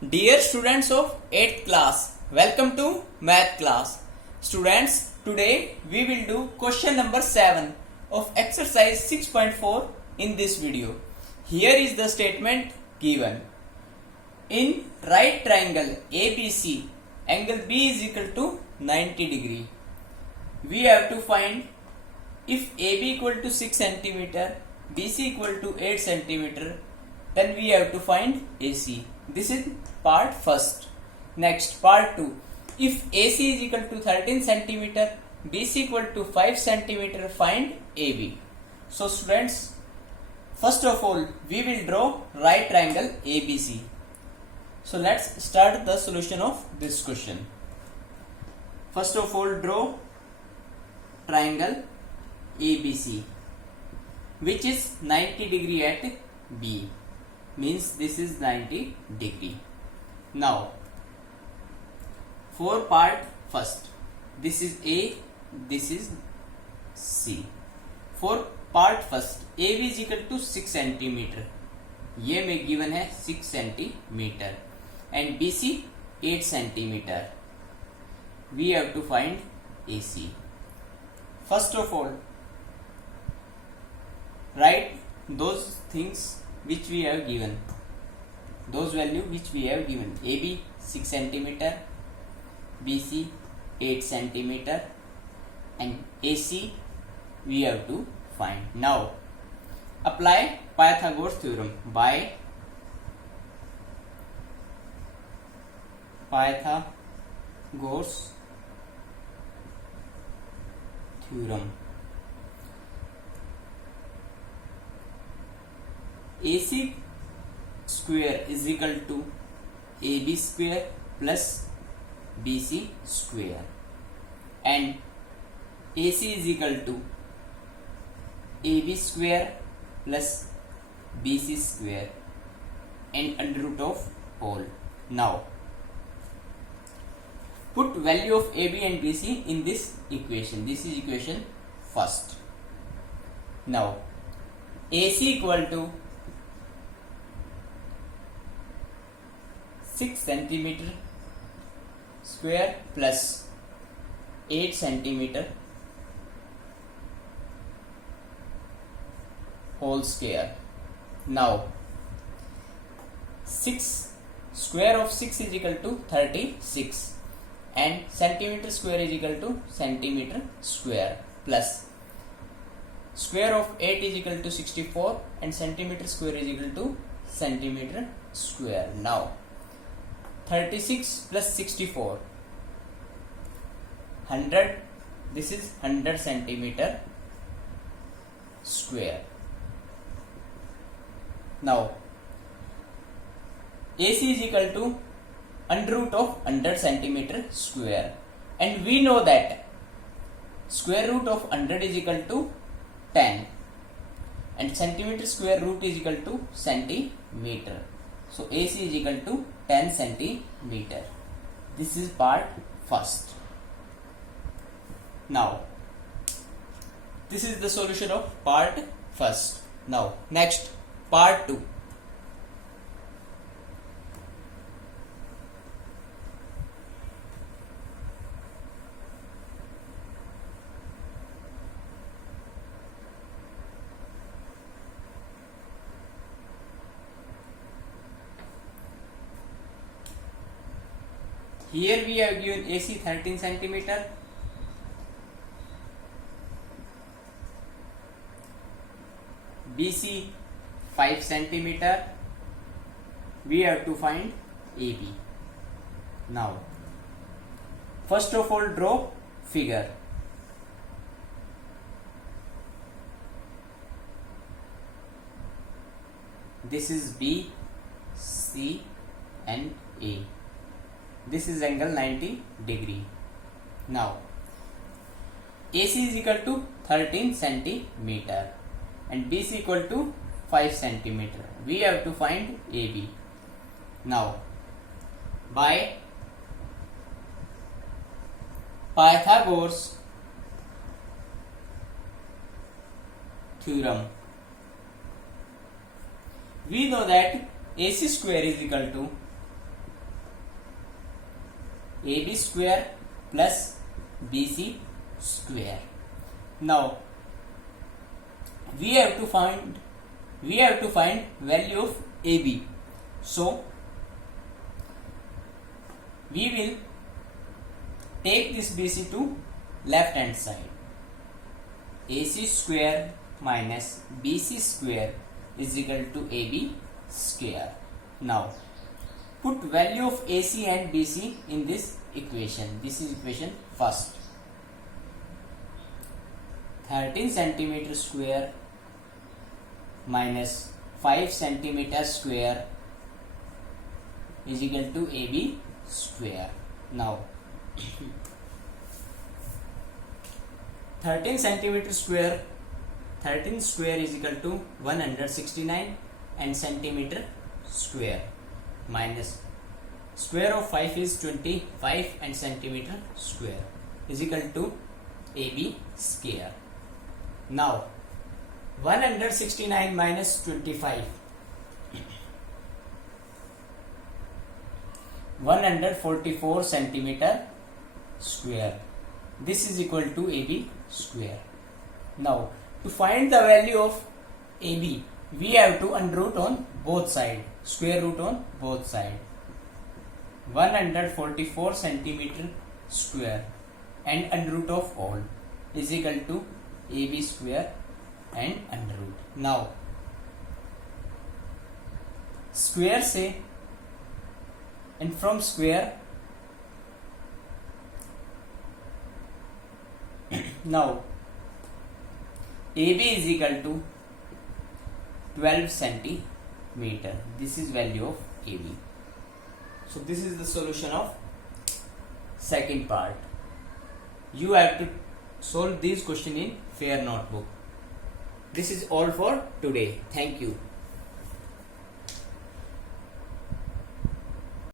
Dear students of 8th class, welcome to math class. Students, today we will do question number 7 of exercise 6.4 in this video. Here is the statement given. In right triangle ABC, angle B is equal to 90 degree. We have to find if AB equal to 6 centimeter, BC equal to 8 centimeter, then we have to find AC. This is part first. Next, part 2. If AC is equal to 13 centimeter, BC equal to 5 centimeter, find AB. So students, first of all, we will draw right triangle ABC. So let's start the solution of this question. First of all, draw triangle ABC, which is 90 degree at B. Means this is 90 degree. Now, for part first, this is A, this is C. For part first, AB is equal to 6 centimeter. ये में given है 6 centimeter and BC 8 centimeter. We have to find AC. First of all, write those things which we have given, those value which we have given. AB 6 centimeter, BC 8 centimeter and AC we have to find. Now apply Pythagoras theorem. By Pythagoras theorem, AC square is equal to AB square plus BC square, and AC is equal to AB square plus BC square and under root of whole. Now put value of AB and BC in this equation. This is equation first. Now AC equal to 6 centimeter square plus 8 centimeter whole square. Now 6 square of 6 is equal to 36 and centimeter square is equal to centimeter square plus square of 8 is equal to 64 and centimeter square is equal to centimeter square. Now 36 plus 64, 100. This is 100 centimeter square. Now AC is equal to under root of 100 centimeter square, and we know that square root of 100 is equal to 10 and centimeter square root is equal to centimeter. So AC is equal to 10 centimeter. This is part first. Now this is the solution of part first. Now next, part 2. Here we have given AC 13 centimeter, BC 5 centimeter. We have to find AB. Now first of all, draw figure. This is B, C and A. This is angle 90 degree. Now AC is equal to 13 centimeter and BC equal to 5 centimeter. We have to find AB. Now by Pythagoras theorem, we know that AC square is equal to AB square plus BC square. Now we have to find value of AB. So we will take this BC to left hand side. AC square minus BC square is equal to AB square. Now put value of AC and BC in this equation. This is equation first. 13 centimeter square minus 5 centimeter square is equal to AB square. Now 13 centimeter square, 13 square is equal to 169 and centimeter square minus square of 5 is 25 and centimeter square is equal to AB square. Now 169 minus 25, 144 centimeter square. This is equal to AB square. Now to find the value of AB, we have to under root on both sides, square root on both sides. 144 centimeter square and under root of all is equal to AB square and under root. Now square से and from square now AB is equal to 12 centimeter. This is value of AB. So this is the solution of second part. You have to solve this question in fair notebook. This is all for today. Thank you.